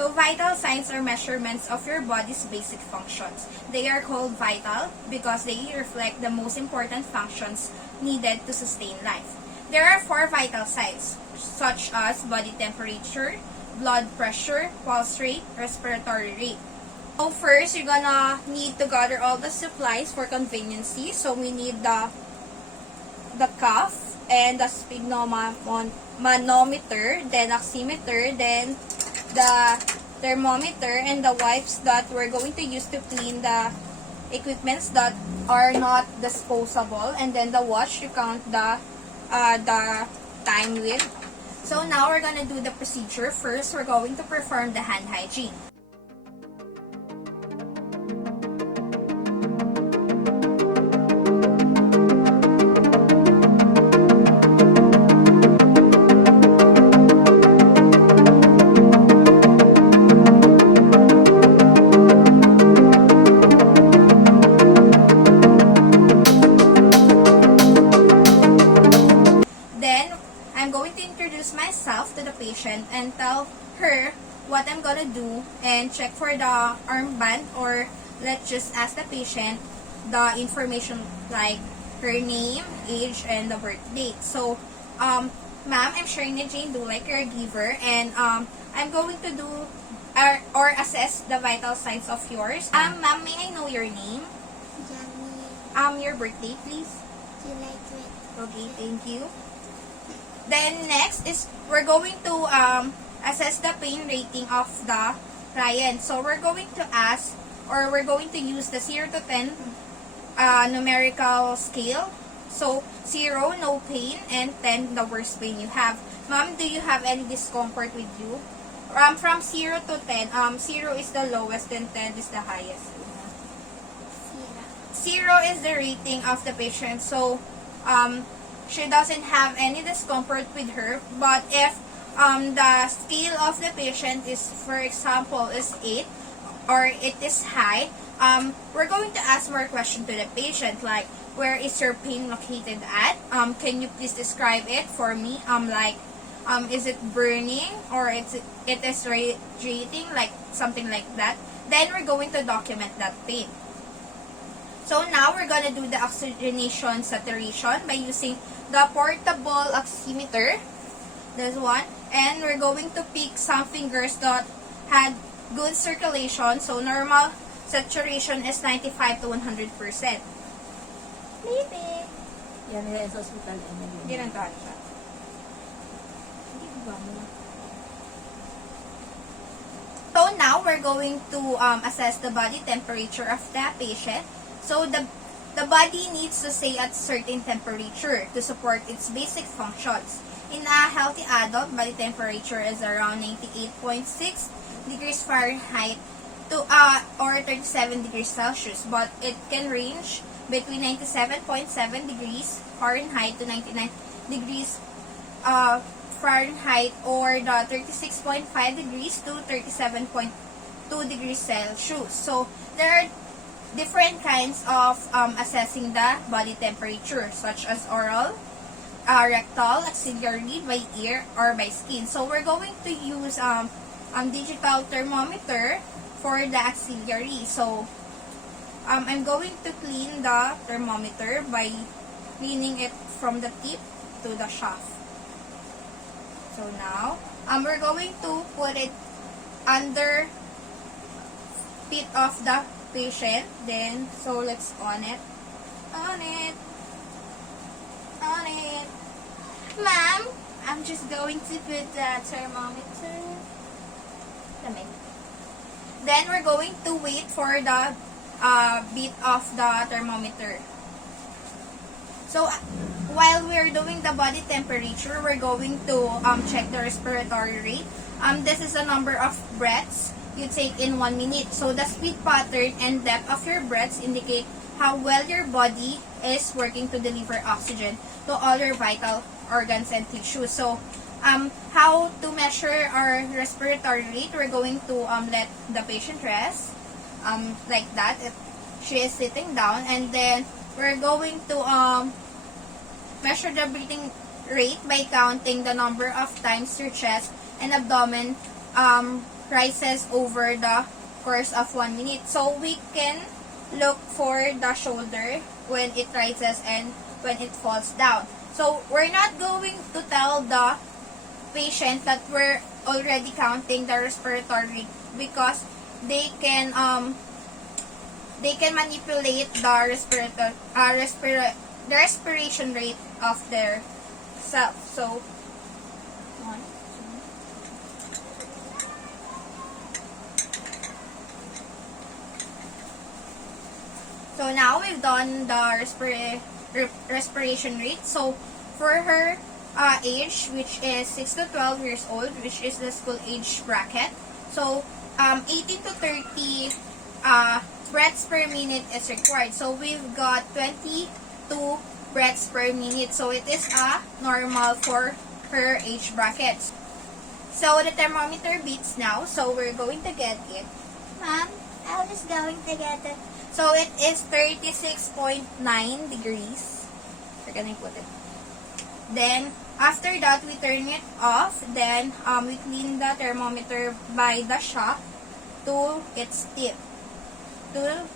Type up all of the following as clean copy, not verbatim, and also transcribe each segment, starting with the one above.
So vital signs are measurements of your body's basic functions. They are called vital because they reflect the most important functions needed to sustain life. There are 4 vital signs, such as body temperature, blood pressure, pulse rate, respiratory rate. So first, you're gonna need to gather all the supplies for conveniency. So we need the cuff and the sphygmomanometer, then oximeter, then the thermometer, and the wipes that we're going to use to clean the equipments that are not disposable, and then the watch to count the time with. So now we're gonna do the procedure. First, we're going to perform the hand hygiene. I'm going to introduce myself to the patient and tell her what I'm gonna do and check for the armband, or let's just ask the patient the information like her name, age, and the birth date. So, ma'am, I'm Sharina Jane Dulay, caregiver, and I'm going to do or assess the vital signs of yours. Ma'am, may I know your name? Johnny. Your birth date, please. July 20. Okay, thank you. Then next is we're going to assess the pain rating of the client. So we're going to ask, or we're going to use the 0 to 10 numerical scale. So 0, no pain, and 10, the worst pain you have. Ma'am, do you have any discomfort with you? From 0 to 10, 0 is the lowest and 10 is the highest. 0 is the rating of the patient. So she doesn't have any discomfort with her, but if the scale of the patient is, for example, is 8 or it is high, we're going to ask more questions to the patient, like, where is your pain located at? Can you please describe it for me? Is it burning, or it is radiating, like something like that? Then we're going to document that pain. So now we're gonna do the oxygenation saturation by using the portable oximeter, this one, and we're going to pick some fingers that had good circulation. So normal saturation is 95 to 100%. Maybe. Yan nila sa hospital. Hindi lang tayo siya. So now we're going to assess the body temperature of the patient. So the body needs to stay at certain temperature to support its basic functions. In a healthy adult, body temperature is around 98.6 degrees Fahrenheit to or 37 degrees Celsius, but it can range between 97.7 degrees Fahrenheit to 99 degrees Fahrenheit, or the 36.5 degrees to 37.2 degrees Celsius. So there are different kinds of assessing the body temperature, such as oral, rectal, axillary, by ear, or by skin. So we're going to use digital thermometer for the axillary. So I'm going to clean the thermometer by cleaning it from the tip to the shaft. So now we're going to put it under feet of the patient. Then, so let's on it. Ma'am, I'm just going to put the thermometer. Then we're going to wait for the beat of the thermometer. So while we're doing the body temperature, we're going to check the respiratory rate. This is the number of breaths you take in 1 minute. So the speed pattern and depth of your breaths indicate how well your body is working to deliver oxygen to all your vital organs and tissues. So how to measure our respiratory rate? We're going to let the patient rest like that if she is sitting down, and then we're going to measure the breathing rate by counting the number of times your chest and abdomen rises over the course of 1 minute. So we can look for the shoulder when it rises and when it falls down. So we're not going to tell the patient that we're already counting the respiratory rate because they can manipulate the respiration rate of their self. So 1, 2. So now we've done the respiration rate. So for her age, which is 6 to 12 years old, which is the school age bracket. So 18 to 30 breaths per minute is required. So we've got 22 breaths per minute. So it is normal for her age brackets. So the thermometer beats now. So we're going to get it. Mom, I was going to get it. So it is 36.9 degrees. We're gonna put it. Then after that, we turn it off. Then we clean the thermometer by the shock to its tip to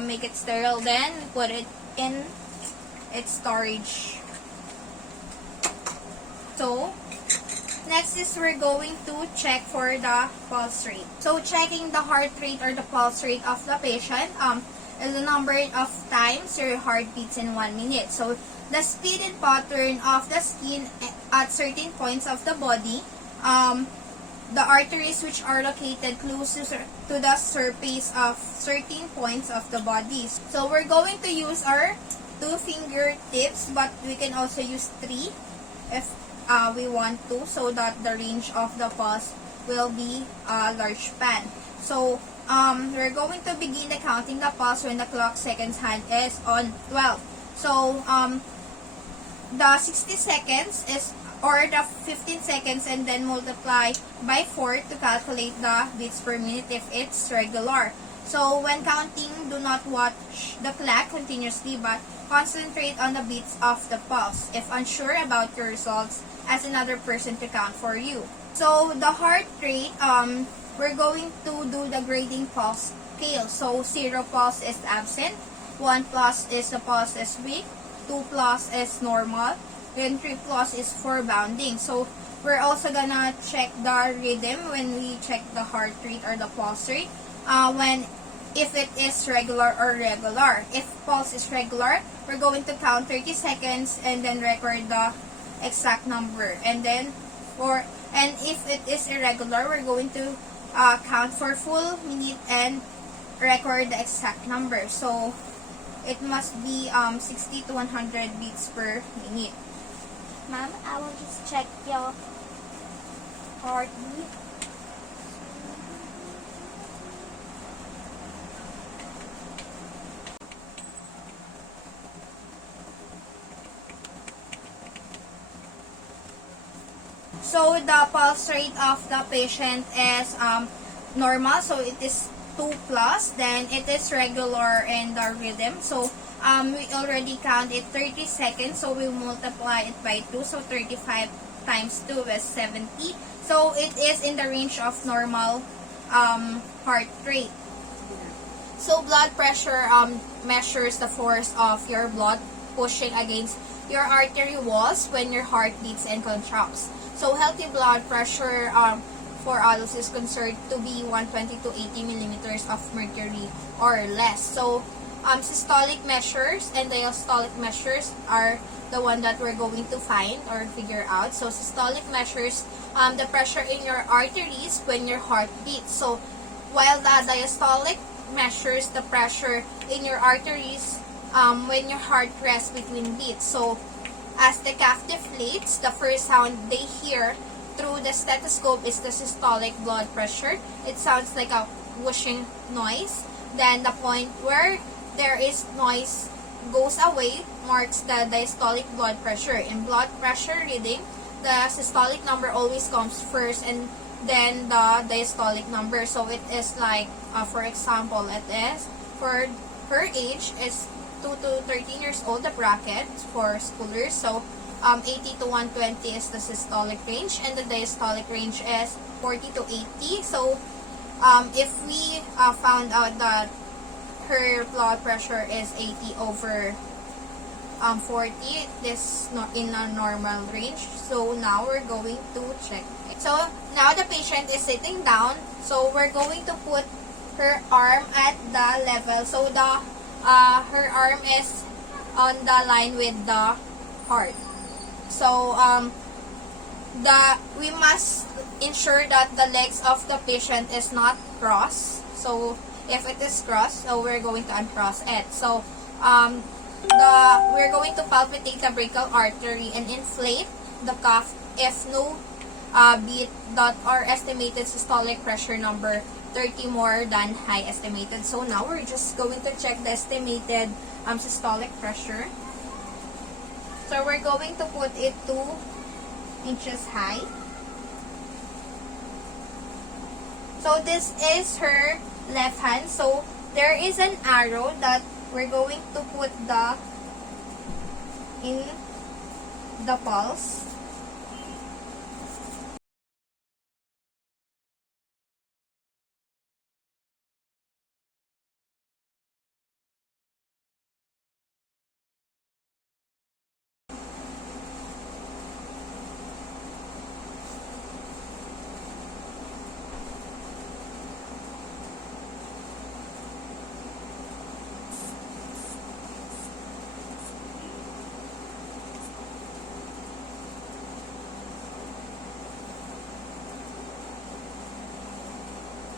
make it sterile. Then we put it in its storage. So next is we're going to check for the pulse rate. So checking the heart rate or the pulse rate of the patient is the number of times your heart beats in 1 minute. So the speed and pattern of the skin at certain points of the body, the arteries which are located close to the surface of certain points of the body. So we're going to use our 2 fingertips, but we can also use 3 if we want to, so that the range of the pulse will be a large span. So we're going to begin the counting the pulse when the clock seconds hand is on 12. So the 60 seconds is, or the 15 seconds, and then multiply by 4 to calculate the beats per minute if it's regular. So when counting, do not watch the clock continuously but concentrate on the beats of the pulse. If unsure about your results, ask another person to count for you. So the heart rate, we're going to do the grading pulse scale. So 0 pulse is absent, 1 plus is the pulse is weak, 2 plus is normal, then 3 plus is for bounding. So we're also gonna check the rhythm when we check the heart rate or the pulse rate. If it is regular or regular. If pulse is regular, we're going to count 30 seconds and then record the exact number. And if it is irregular, we're going to count for full minute and record the exact number. So it must be 60 to 100 beats per minute. Mom, I will just check your heartbeat. So the pulse rate of the patient is normal, so it is 2 plus, then it is regular in the rhythm. So we already counted 30 seconds, so we multiply it by 2, so 35 times 2 is 70. So it is in the range of normal heart rate. So blood pressure measures the force of your blood pushing against your artery walls when your heart beats and contracts. So healthy blood pressure for adults is considered to be 120 to 80 millimeters of mercury or less. So systolic measures and diastolic measures are the one that we're going to find or figure out. So systolic measures the pressure in your arteries when your heart beats. So while the diastolic measures the pressure in your arteries when your heart rests between beats. So as the calf deflates, the first sound they hear through the stethoscope is the systolic blood pressure. It sounds like a whooshing noise. Then the point where there is noise goes away marks the diastolic blood pressure. In blood pressure reading, the systolic number always comes first and then the diastolic number. So it is like, for example, it is for her age is 2 to 13 years old, the bracket for schoolers. So 80 to 120 is the systolic range and the diastolic range is 40 to 80. So if we found out that her blood pressure is 80 over 40, this not in a normal range. So now we're going to check it. So now the patient is sitting down. So we're going to put her arm at the level. So the her arm is on the line with the heart. So we must ensure that the legs of the patient is not crossed. So if it is crossed, so we're going to uncross it. So we're going to palpitate the brachial artery and inflate the cuff if no beat that our estimated systolic pressure number 30 more than high estimated. So now we're just going to check the estimated systolic pressure. So we're going to put it 2 inches high. So this is her left hand. So there is an arrow that we're going to put in the pulse.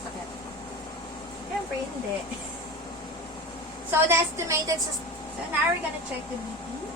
Sakit. Siyempre, hindi. So, the estimated, so now we're gonna check the BP.